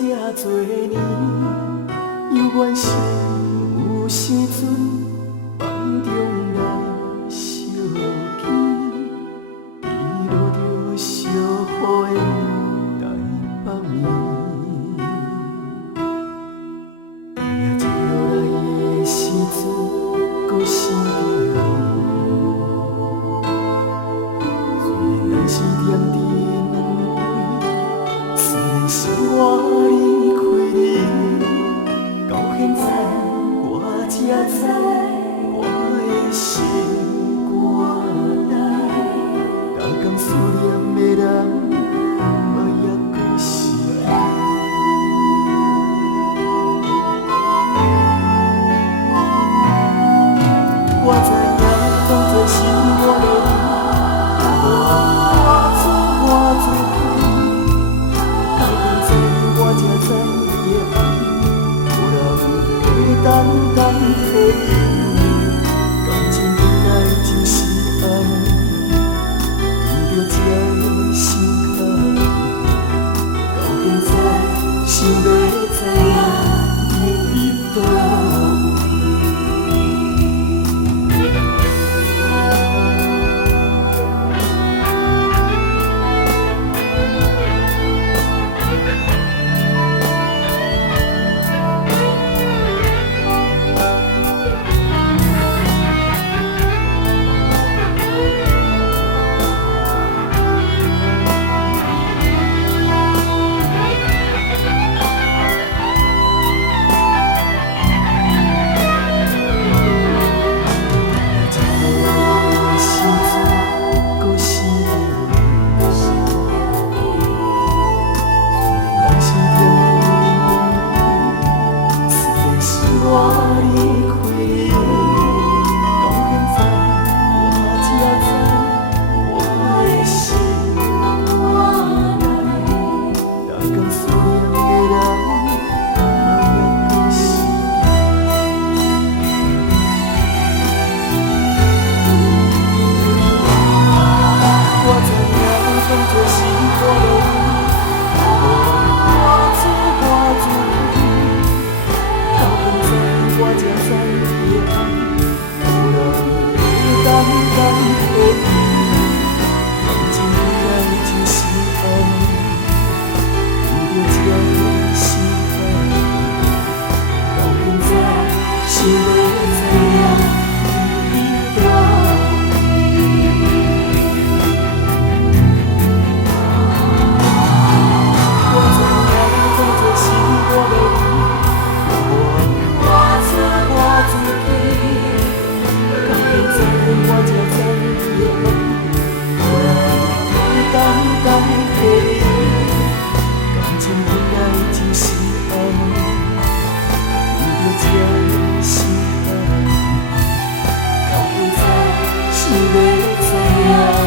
这多年，犹原是有时阵梦中来相见，遗落着烧火的台北面。夜静落来的时阵，搁想着你。虽然咱是点滴两杯，虽然是我离开你，到现在我才知我的心肝内，逐天思念的人，嘛还搁是你。我知影当作是我的你，我做我做起，到现在我才知你的爱，有人会单单体你，感情本来就是爱，拄着这个心坎，到现在想要知影你伫倒位。心要知影。